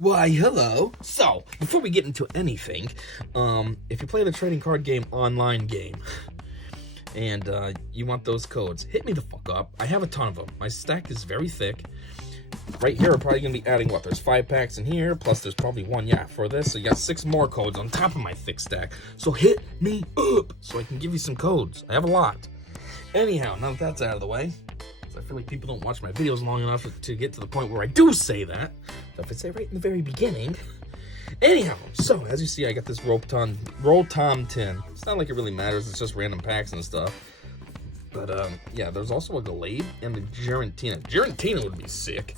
Why, hello. So, before we get into anything, if you play the trading card game online game, and you want those codes, hit me the fuck up. I have a ton of them. My stack is very thick. Right here, we're probably going to be adding, what, there's 5 packs in here, plus there's probably one, for this. So you got 6 more codes on top of my thick stack. So hit me up so I can give you some codes. I have a lot. Anyhow, now that that's out of the way, I feel like people don't watch my videos long enough to get to the point where I do say that. So if I say right in the very beginning. Anyhow, so as you see, I got this Rotom tin. It's not like it really matters. It's just random packs and stuff. But yeah, there's also a Glade and a Giratina. Giratina would be sick.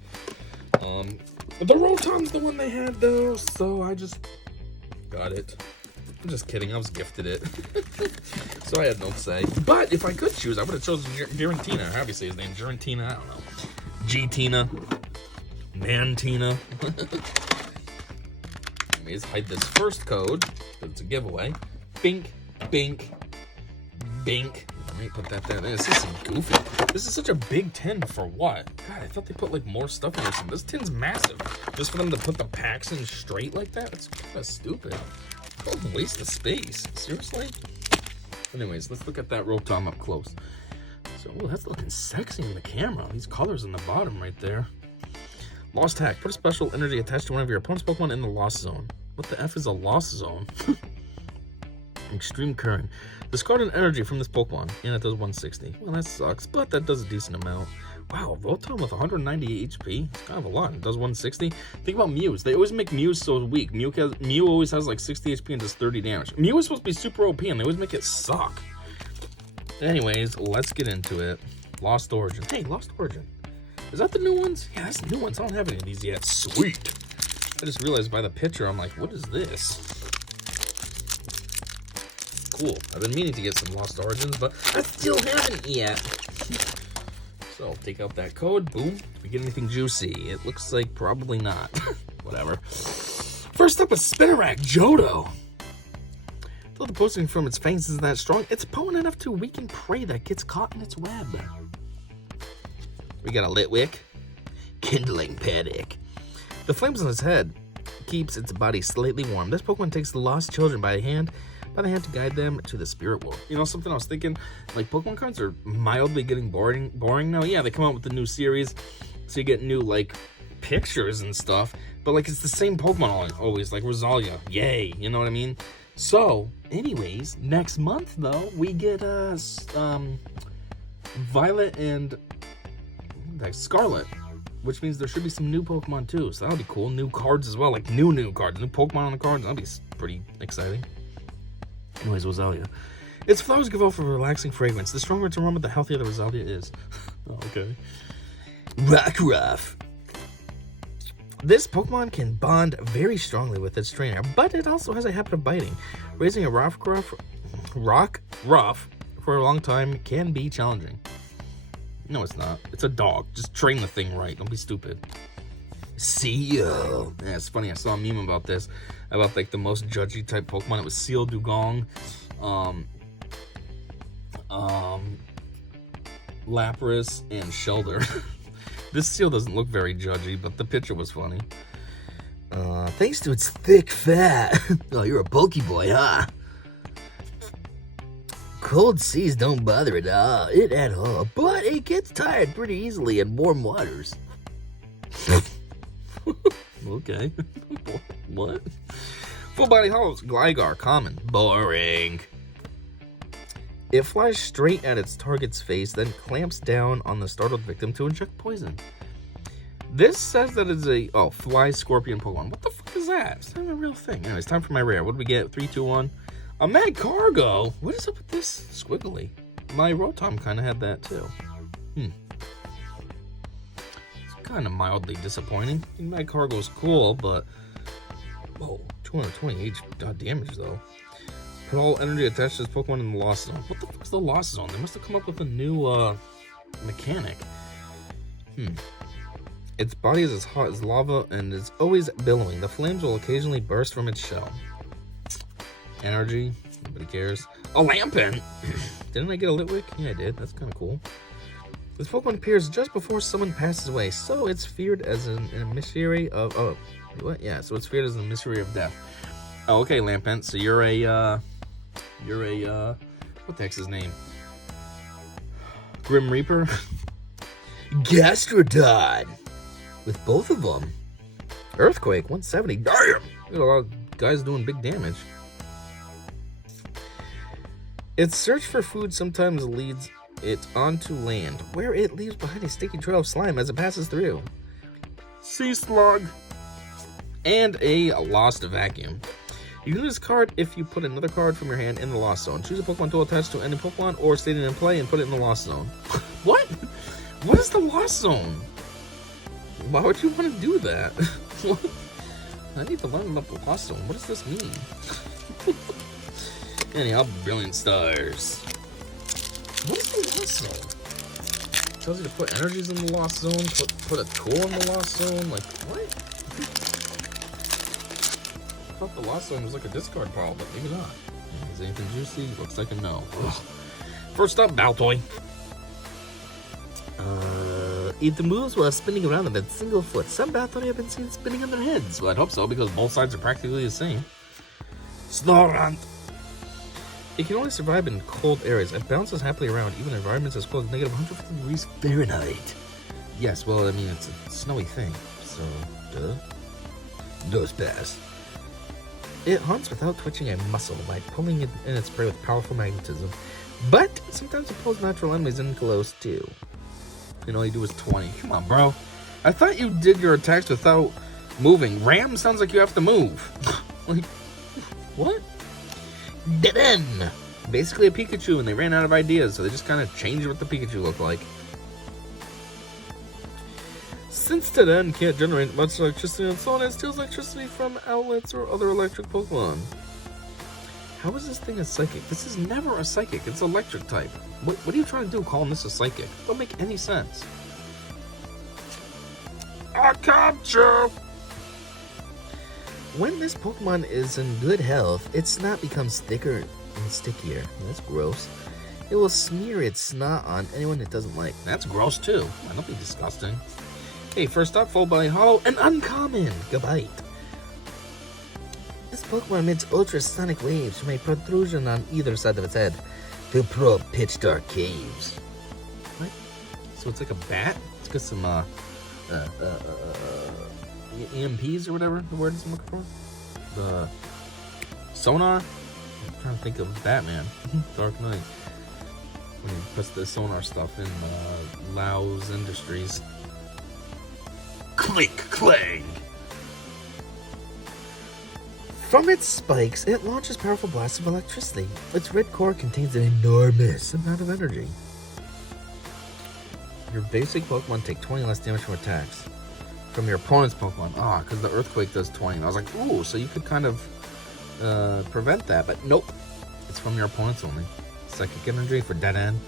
The Rotom's the one they had though, so I just got it. I'm just kidding, I was gifted it. So I had no say. But if I could choose, I would have chosen Giratina. Obviously his name Giratina, I don't know. G-Tina. Mantina. Anyways, hide this first code. It's a giveaway. Bink, bink, bink. Let me put that there. This is some goofy. This is such a big tin for what? God, I thought they put like more stuff in this. This tin's massive. Just for them to put the packs in straight like that? It's kind of stupid. What a waste of space. Seriously? Anyways, let's look at that Rotom up close. So, oh, that's looking sexy in the camera. These colors in the bottom right there. Lost hack. Put a special energy attached to one of your opponent's Pokemon in the lost zone. What the F is a lost zone? Extreme current. Discard an energy from this Pokemon, and it does 160. Well, that sucks, but that does a decent amount. Wow, Rotom with 190 HP? It's kind of a lot. It does 160. Think about Mews. They always make Mews so weak. Mew always has like 60 HP and does 30 damage. Mew is supposed to be super OP, and they always make it suck. Anyways, let's get into it. Lost Origin. Hey, Lost Origin. Is that the new ones? Yeah, that's the new ones. I don't have any of these yet. Sweet. I just realized by the picture, I'm like, what is this? Cool. I've been meaning to get some Lost Origins, but I still haven't yet. So I'll take out that code. Boom. Do we get anything juicy? It looks like probably not. Whatever. First up is Spinarak Johto. Though the posting from its fangs isn't that strong, it's potent enough to weaken prey that gets caught in its web. We got a Litwick. Kindling Panic. The flames on its head keeps its body slightly warm. This Pokemon takes the lost children by the hand to guide them to the spirit world. You know, something I was thinking, like, Pokemon cards are mildly getting boring now. Yeah, they come out with the new series, so you get new, like, pictures and stuff, but, like, it's the same Pokemon always, like Rosalia. Yay, you know what I mean? So, anyways, next month, though, we get, Violet and Scarlet, which means there should be some new Pokemon, too, so that'll be cool. New cards as well, like, new cards, new Pokemon on the cards. That'll be pretty exciting. Anyways, Rosalia. Its flowers give off a relaxing fragrance. The stronger its aroma, the healthier the Rosalia is. Oh, okay. Rockruff. This Pokemon can bond very strongly with its trainer, but it also has a habit of biting. Raising a Rockruff for a long time can be challenging. No, it's not. It's a dog. Just train the thing right. Don't be stupid. Seal. Yeah, it's funny. I saw a meme about this. About, like, the most judgy type Pokemon. It was Seal, Dugong, Lapras, and Shellder. This Seal doesn't look very judgy, but the picture was funny. Thanks to its thick fat. Oh, you're a bulky boy, huh? Cold seas don't bother it at all, but it gets tired pretty easily in warm waters. Okay. What? Full body hollows. Gligar. Common. Boring. It flies straight at its target's face, then clamps down on the startled victim to inject poison. This says that it's a... Oh, fly scorpion Pokemon. What the fuck is that? It's not a real thing. Anyways, time for my rare. What do we get? 3, 2, 1. A Mad Cargo. What is up with this squiggly? My Rotom kind of had that too. Kind of mildly disappointing. Mad Cargo's cool, but whoa, 220 damage though. Put all energy attached to this Pokemon in the Lost Zone. What the fuck's the Lost Zone? They must have come up with a new mechanic. Its body is as hot as lava and is always billowing. The flames will occasionally burst from its shell. Energy, nobody cares. A Lampin! Didn't I get a Litwick? Yeah, I did. That's kind of cool. This Pokemon appears just before someone passes away, so it's feared as an emissary of What? Yeah, so it's feared as the mystery of death. Oh, okay, Lampent. So you're a, what the heck's his name? Grim Reaper? Gastrodon! With both of them. Earthquake, 170. Damn! Got a lot of guys doing big damage. Its search for food sometimes leads it onto land, where it leaves behind a sticky trail of slime as it passes through. Sea slug! And a lost vacuum. You can use this card if you put another card from your hand in the lost zone. Choose a Pokemon tool attached to any Pokemon or state it in play and put it in the lost zone. What? What is the lost zone? Why would you want to do that? I need to learn about the lost zone. What does this mean? Anyhow, brilliant stars. What is the lost zone? It tells you to put energies in the lost zone, put a tool in the lost zone. Like, what? I thought the lost zone was like a discard pile, but maybe not. Is anything juicy? Looks like a no. Ugh. First up, Baltoy. It moves while spinning around on a single foot. Some Baltoy have been seen spinning on their heads. Well, I'd hope so, because both sides are practically the same. Snorunt. It can only survive in cold areas. It bounces happily around, even in environments as cold as negative 150 degrees Fahrenheit. Yes, well, I mean, it's a snowy thing, so, duh. Those pass. It hunts without twitching a muscle by pulling in its prey with powerful magnetism. But sometimes it pulls natural enemies in close, too. And all you do is 20. Come on, bro. I thought you did your attacks without moving. Ram sounds like you have to move. Like, what? Dead. Basically a Pikachu, and they ran out of ideas, so they just kind of changed what the Pikachu looked like. Since Teden can't generate much electricity on its own, it steals electricity from outlets or other electric Pokemon. How is this thing a psychic? This is never a psychic. It's electric type. What are you trying to do calling this a psychic? It don't make any sense. I capture! When this Pokemon is in good health, its snot becomes thicker and stickier. That's gross. It will smear its snot on anyone it doesn't like. That's gross too. Don't be disgusting. Hey, first up, Full Body Hollow, an uncommon Gabite. This Pokemon emits ultrasonic waves from a protrusion on either side of its head to probe pitch dark caves. What? So it's like a bat? It's got some EMPs or whatever the word is I'm looking for. The sonar. I'm trying to think of Batman. Dark Knight. When you press the sonar stuff in Lau's Industries. Click, clang. From its spikes, it launches powerful blasts of electricity. Its red core contains an enormous amount of energy. Your basic Pokemon take 20 less damage from attacks. From your opponent's Pokemon. Because the Earthquake does 20. And I was like, ooh, so you could kind of prevent that. But nope. It's from your opponent's only. Psychic Energy for Dead End.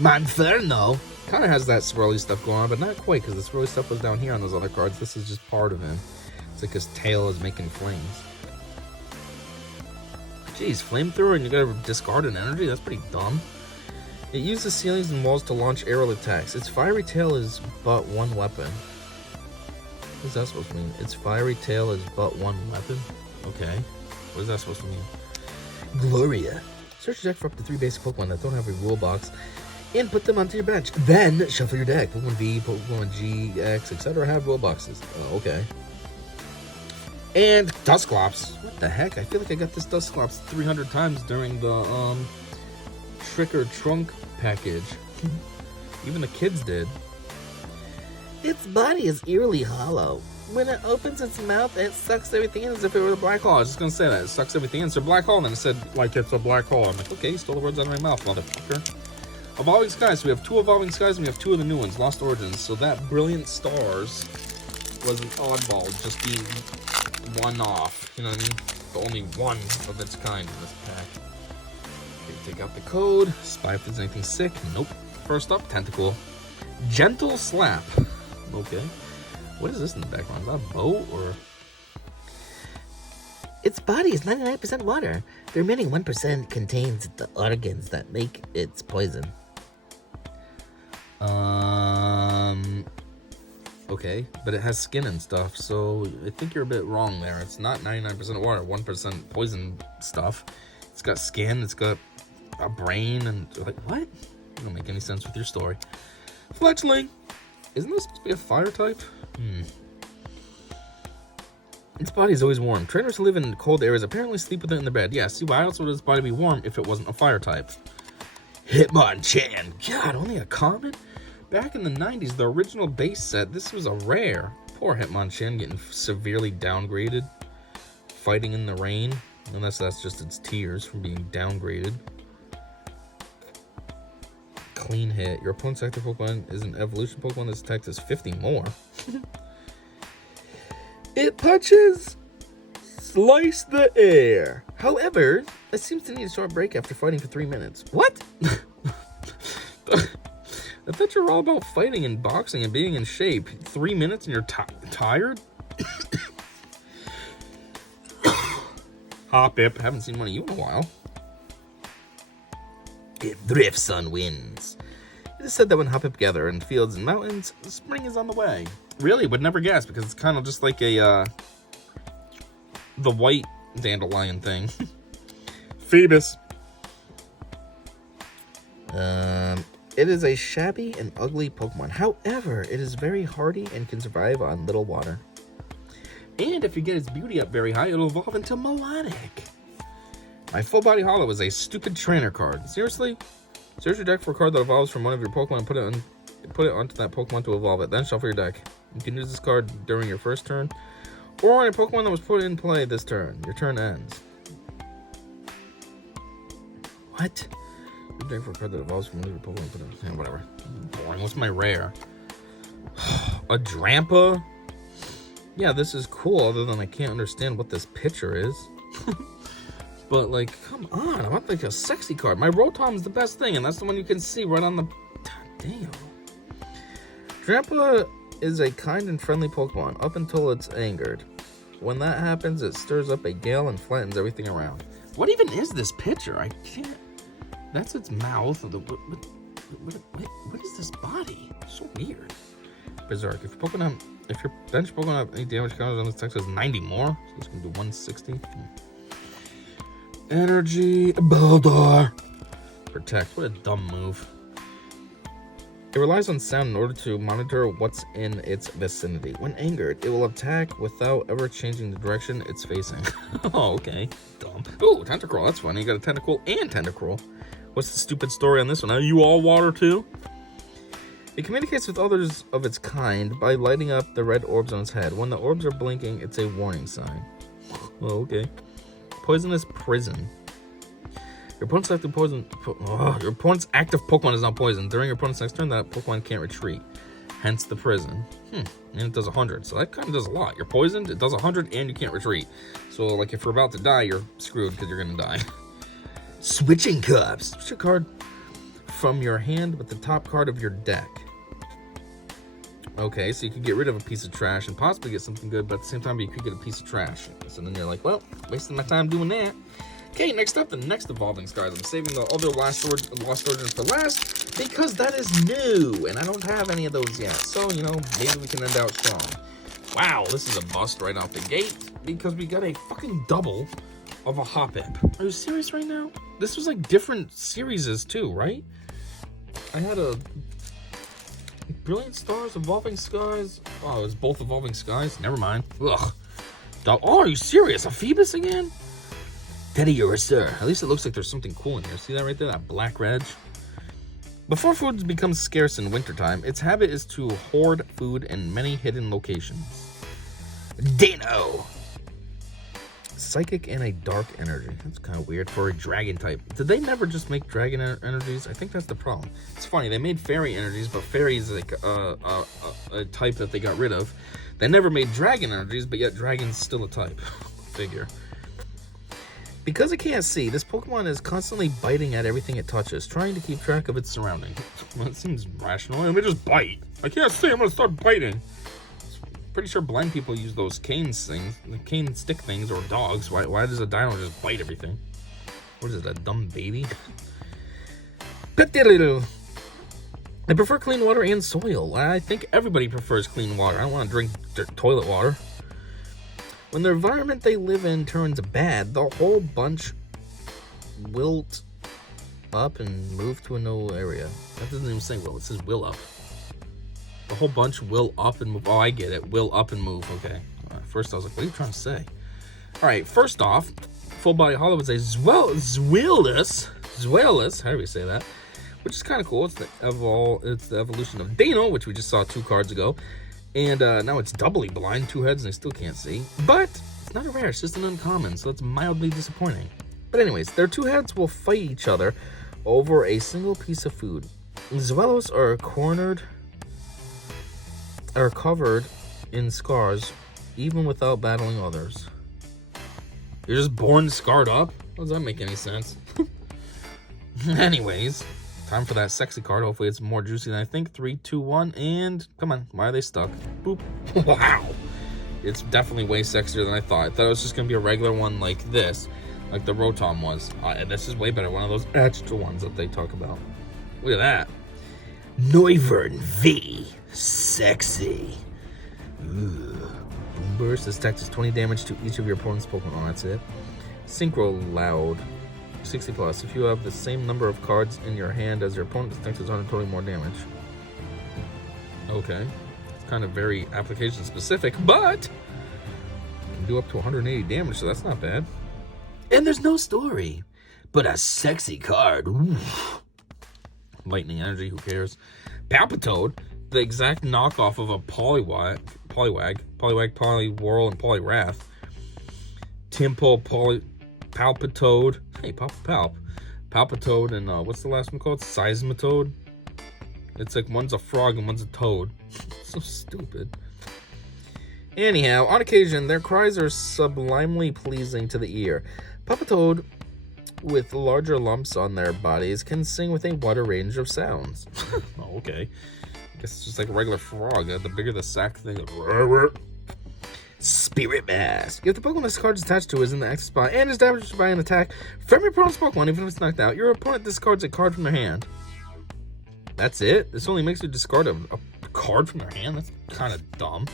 Monferno kind of has that swirly stuff going on, but not quite, because the swirly stuff was down here on those other cards. This is just part of him. It's like his tail is making flames. Jeez, flamethrower and you gotta discard an energy? That's pretty dumb. It uses ceilings and walls to launch aerial attacks. Its fiery tail is but one weapon. What is that supposed to mean? Its fiery tail is but one weapon? Okay. What is that supposed to mean? Gloria. Search your deck for up to 3 basic Pokemon that don't have a rule box and put them onto your bench. Then shuffle your deck. Pokemon V, Pokemon G, X, etc. have rule boxes. Oh, okay. And Dusclops. What the heck? I feel like I got this Dusclops 300 times during the Trick or Trunk package. Even the kids did. Its body is eerily hollow. When it opens its mouth, it sucks everything in as if it were a black hole. I was just gonna say that. It sucks everything in. It's a black hole, and then it said, like, it's a black hole. I'm like, okay, you stole the words out of my mouth, motherfucker. Evolving Skies. So we have 2 Evolving Skies, and we have 2 of the new ones, Lost Origins. So that Brilliant Stars was an oddball, just being one off. You know what I mean? The only one of its kind in this pack. Okay, take out the code. Spy if there's anything sick. Nope. First up, Tentacle. Gentle Slap. Okay. What is this in the background? Is that a boat or? Its body is 99% water. The remaining 1% contains the organs that make its poison. Okay, but it has skin and stuff, so I think you're a bit wrong there. It's not 99% water, 1% poison stuff. It's got skin, it's got a brain, and like, what? It don't make any sense with your story. Fletchling! Isn't this supposed to be a fire type? Its body is always warm. Trainers who live in cold areas apparently sleep with it in their bed. Yeah, see, why else would its body be warm if it wasn't a fire type? Hitmonchan! God, only a common? Back in the 90s, the original base set, this was a rare. Poor Hitmonchan getting severely downgraded. Fighting in the rain. Unless that's just its tears from being downgraded. Clean hit. Your opponent's active Pokemon is an evolution Pokemon that's attacked as 50 more. It punches! Slice the air. However, it seems to need a short break after fighting for 3 minutes. What? I thought you were all about fighting and boxing and being in shape. 3 minutes and you're tired? Hoppip. Haven't seen one of you in a while. It drifts on winds. It is said that when Hoppip gather in fields and mountains, spring is on the way. Really? Would never guess, because it's kind of just like a, the white dandelion thing. Phoebus. It is a shabby and ugly Pokemon. However, it is very hardy and can survive on little water. And if you get its beauty up very high, it'll evolve into Melodic. My Full Body Hollow is a stupid trainer card. Seriously? Search your deck for a card that evolves from one of your Pokemon and put it onto that Pokemon to evolve it. Then shuffle your deck. You can use this card during your first turn, or on a Pokemon that was put in play this turn. Your turn ends. What? Deck for a card that evolves from one of your Pokemon. Put it, yeah, whatever. Boring. What's my rare? A Drampa? Yeah, this is cool, other than I can't understand what this picture is. But, like, come on. I want, like, a sexy card. My Rotom is the best thing, and that's the one you can see right on the... Damn. Drampa is a kind and friendly Pokemon up until it's angered. When that happens, it stirs up a gale and flattens everything around. What even is this picture? I can't... That's its mouth. What is this body? So weird. Berserk. If your bench Pokemon have any damage counters on this text, is 90 more. So it's gonna do 160. Energy. Bulldor. Protect. What a dumb move. It relies on sound in order to monitor what's in its vicinity. When angered, it will attack without ever changing the direction it's facing. Oh, okay. Dumb. Ooh, Tentacruel. That's funny. You got a Tentacle and Tentacruel. What's the stupid story on this one? Are you all water too? It communicates with others of its kind by lighting up the red orbs on its head. When the orbs are blinking, it's a warning sign. Oh, okay. Poisonous Prison. Your opponent's active Pokemon is not poisoned. During your opponent's next turn, that Pokemon can't retreat. Hence the prison. And it does 100. So that kind of does a lot. You're poisoned, it does 100, and you can't retreat. So, like, if you're about to die, you're screwed because you're going to die. Switching Cups. Switch a card from your hand with the top card of your deck. Okay, so you can get rid of a piece of trash and possibly get something good, but at the same time, you could get a piece of trash. So then you're like, well, wasting my time doing that. Okay, next up, the next Evolving Skies. I'm saving the other Lost Origins for last because that is new, and I don't have any of those yet. So, you know, maybe we can end out strong. Wow, this is a bust right off the gate because we got a fucking double of a Hoppip. Are you serious right now? This was like different series too, right? I had a Brilliant Stars, Evolving Skies. Oh, it was both Evolving Skies? Never mind. Ugh. Oh, are you serious? A Phoebus again? Teddy or a sir. At least it looks like there's something cool in here. See that right there? That black reg? Before food becomes scarce in wintertime, its habit is to hoard food in many hidden locations. Dino! Psychic and a dark energy. That's kind of weird for a dragon type. Did they never just make dragon energies? I think that's the problem. It's funny, they made fairy energies, but fairy is like a type that they got rid of. They never made dragon energies, but yet dragon's still a type. Figure. Because it can't see, this Pokemon is constantly biting at everything it touches, trying to keep track of its surroundings. Well, it seems rational. Let me just bite. I can't see, I'm gonna start biting. Pretty sure blind people use those cane stick things, or dogs. Why does a dino just bite everything? What is it, a dumb baby? Petililu. They prefer clean water and soil. I think everybody prefers clean water. I don't want to drink toilet water. When the environment they live in turns bad, the whole bunch wilt up and move to a new area. That doesn't even say will. It says will up. The whole bunch will up and move. Oh, I get it. Will up and move. Okay. First, I was like, what are you trying to say? All right. First off, full body hollow would say Zwillus. How do we say that? Which is kind of cool. It's the evolution of Dano, which we just saw 2 cards ago. And now it's doubly blind, 2 heads, and I still can't see. But it's not a rare, it's just an uncommon, so it's mildly disappointing. But anyways, their 2 heads will fight each other over a single piece of food. Zwellos are covered in scars, even without battling others. You're just born scarred up? How does that make any sense? Anyways, time for that sexy card. Hopefully it's more juicy than I think. 3, 2, 1, and come on. Why are they stuck? Boop. Wow. It's definitely way sexier than I thought. I thought it was just going to be a regular one like this, like the Rotom was. And this is way better. One of those extra ones that they talk about. Look at that. Noivern V. Sexy. Ooh. Boom burst. This attack does 20 damage to each of your opponent's Pokemon. Oh, that's it. Synchro Loud. 60 plus. If you have the same number of cards in your hand as your opponent, this attack does 120 more damage. Okay. It's kind of very application specific, but it can do up to 180 damage, so that's not bad. And there's no story, but a sexy card. Oof. Lightning energy, who cares? Palpitoad, the exact knockoff of a Poliwag, Poliwhirl, and Poliwrath. Timpo, Palpitoad. Hey, Palpitoad, and what's the last one called? Seismitoad. It's like one's a frog and one's a toad. So stupid. Anyhow, on occasion, their cries are sublimely pleasing to the ear. Palpitoad, with larger lumps on their bodies, can sing with a wider range of sounds. Oh, okay. I guess it's just like a regular frog. The bigger the sack thing. Spirit Mask. If the Pokemon this card is attached to is in the active spot and is damaged by an attack from your opponent's Pokemon, even if it's knocked out, your opponent discards a card from their hand. That's it? This only makes you discard a card from their hand? That's kind of dumb.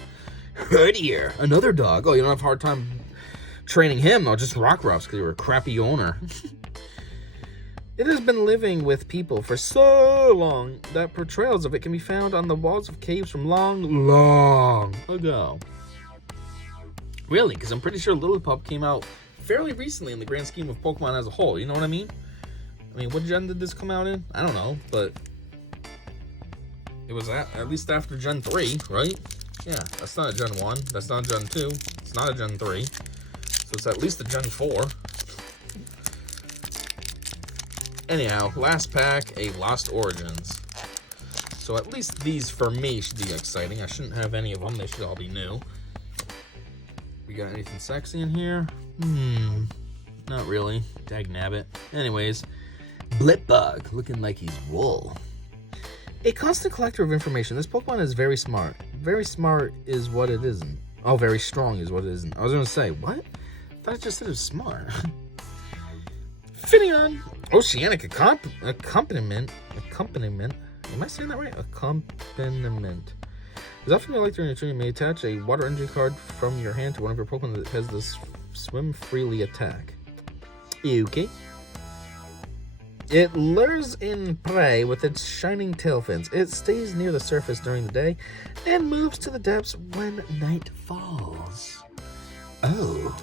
Herdier, another dog. Oh, you don't have a hard time training him. Oh, just rock rocks because you're a crappy owner. It has been living with people for so long that portrayals of it can be found on the walls of caves from long ago. Really, because I'm pretty sure Lillipup came out fairly recently in the grand scheme of Pokemon as a whole. You know what I mean? What gen did this come out in? I don't know, but it was at least after Gen 3, right? Yeah, that's not a Gen 1. That's not a Gen 2. It's not a Gen 3. So it's at least a Gen 4. Anyhow, last pack, a Lost Origins. So at least these, for me, should be exciting. I shouldn't have any of them. They should all be new. We got anything sexy in here? Not really. Dagnabbit. Anyways, Blipbug, looking like he's wool. A constant collector of information. This Pokemon is very smart. Very smart is what it isn't. Oh, very strong is what it isn't. I was going to say, what? I thought it just said it was smart. Finneon. Oceanic accompaniment. Am I saying that right? Accompaniment. As often as you like during your turn, you may attach a water energy card from your hand to one of your Pokemon that has this swim freely attack. Okay. It lures in prey with its shining tail fins. It stays near the surface during the day and moves to the depths when night falls. Oh.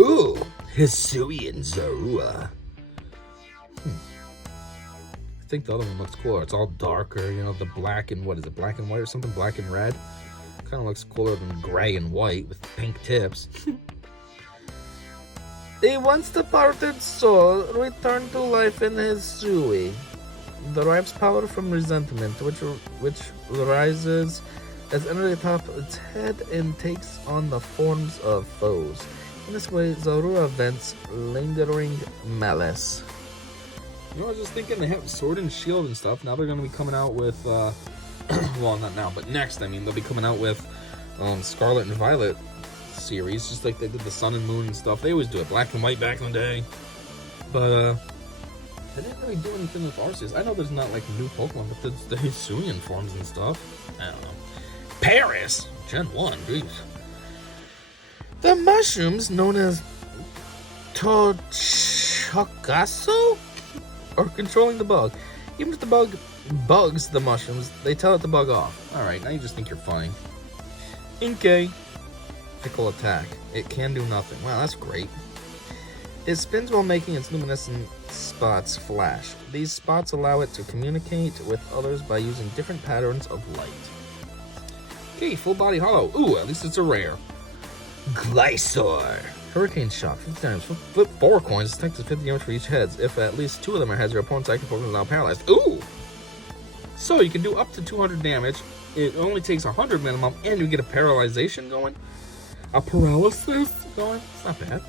Ooh. Hisuian Zorua. I think the other one looks cooler. It's all darker, the black and, what is it, black and white or something? Black and red. Kind of looks cooler than gray and white with pink tips. A once departed soul returned to life in Hisui. Derives power from resentment, which rises as energy atop its head and takes on the forms of foes. In this way, Zorua vents lingering malice. I was just thinking they have Sword and Shield and stuff. Now they're going to be coming out with, well, not now, but next, they'll be coming out with Scarlet and Violet series, just like they did the Sun and Moon and stuff. They always do it, black and white back in the day. But, They didn't really do anything with Arceus. I know there's not like new Pokemon, but there's the Hisuian forms and stuff. I don't know. Paris! Gen 1, jeez. The mushrooms known as Tochakaso are controlling the bug. Even if the bug bugs the mushrooms, they tell it to bug off. Alright, now you just think you're funny. Inkay. Fickle attack. It can do nothing. Wow, that's great. It spins while making its luminescent spots flash. These spots allow it to communicate with others by using different patterns of light. Okay, full body hollow. Ooh, at least it's a rare. Glysaur. Hurricane Shock. 50 times. Flip 4 coins. This takes 50 damage for each head. If at least 2 of them are heads, your opponent's active Pokemon is now paralyzed. Ooh! So you can do up to 200 damage. It only takes 100 minimum, and you get a paralyzation going. A paralysis going. It's not bad.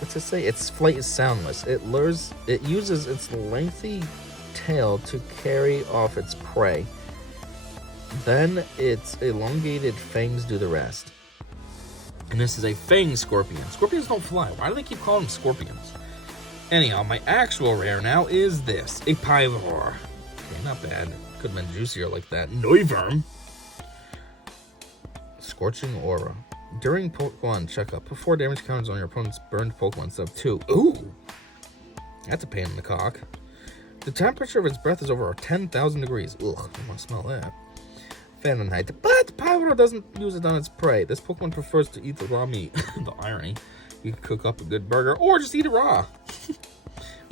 What's it say? Its flight is soundless. It uses its lengthy tail to carry off its prey. Then its elongated fangs do the rest. And this is a fang scorpion. Scorpions don't fly. Why do they keep calling them scorpions? Anyhow, my actual rare now is this. A Pyroar. Okay, not bad. Could have been juicier like that. Noivern. Scorching Aura. During Pokemon checkup, put 4 damage counters on your opponent's burned Pokemon instead of 2. Ooh! That's a pain in the cock. The temperature of its breath is over 10,000 degrees. Ugh, I want to smell that. Fahrenheit. But Pyro doesn't use it on its prey. This Pokemon prefers to eat the raw meat. The irony. You can cook up a good burger or just eat it raw.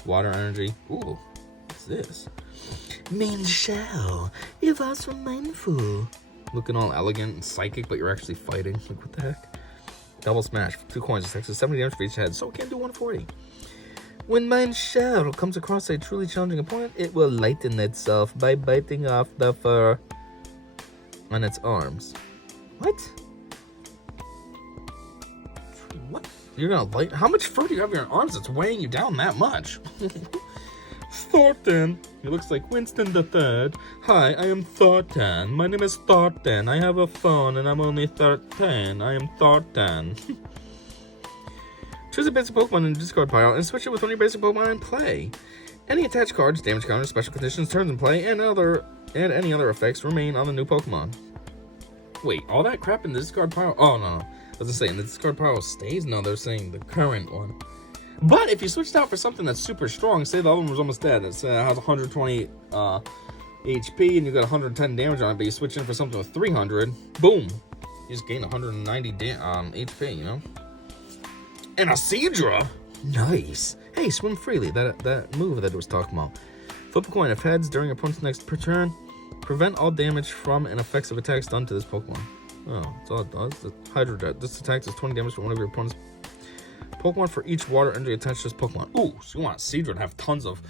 Water energy. Ooh, what's this? Main Shell. Evolves from Mindful. Looking all elegant and psychic, but you're actually fighting. Like, what the heck? Double Smash. 2 coins. It takes 70 damage for each head, so it can do 140. When Mind Shell comes across a truly challenging opponent, it will lighten itself by biting off the fur on its arms. What? What? You're gonna light? How much fur do you have in your arms that's weighing you down that much? Thornton. He looks like Winston the Third. Hi, I am Thornton. My name is Thornton. I have a phone and I'm only 13. I am Thornton. Choose a basic Pokemon in the discard pile and switch it with one of your basic Pokemon in play. Any attached cards, damage counters, special conditions, turns in play, and any other effects remain on the new Pokemon. Wait, all that crap in the discard pile? Oh, no. I was saying, the discard pile stays? No, they're saying the current one. But if you switched out for something that's super strong, say the other one was almost dead, it has 120 HP and you got 110 damage on it, but you switch in for something with 300, boom. You just gain 190 HP, you know? And a Seadra! Nice. Hey, swim freely, that move that it was talking about. Flip a coin. If heads during your opponent's next turn, prevent all damage from and effects of attacks done to this Pokemon. Oh, that's all it does. The Hydro Jet. This attack does 20 damage from one of your opponent's Pokemon for each water energy attached to this Pokemon. Ooh, so you want Seadra to have tons of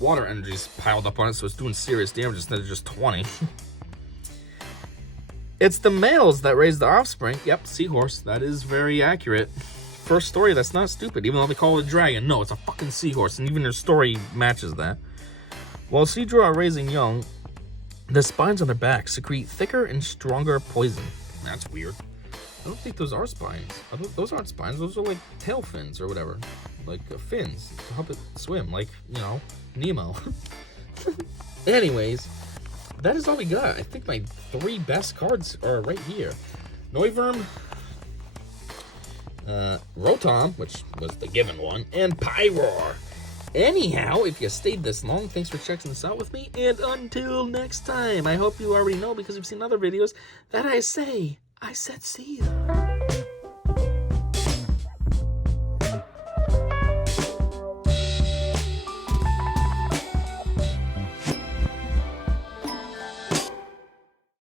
water energies piled up on it so it's doing serious damage instead of just 20. It's the males that raise the offspring. Yep, Seahorse. That is very accurate. First story that's not stupid, even though they call it a dragon. No, it's a fucking seahorse, and even their story matches that. While Seadra are raising young, the spines on their back secrete thicker and stronger poison. That's weird. I don't think those are spines. Those aren't spines. Those are like tail fins or whatever. Like fins to help it swim. Like, you know, Nemo. Anyways, that is all we got. I think my 3 best cards are right here. Noivern, Rotom, which was the given one, and Pyroar. Anyhow, if you stayed this long, thanks for checking this out with me, and until next time, I hope you already know because you've seen other videos that I said see you.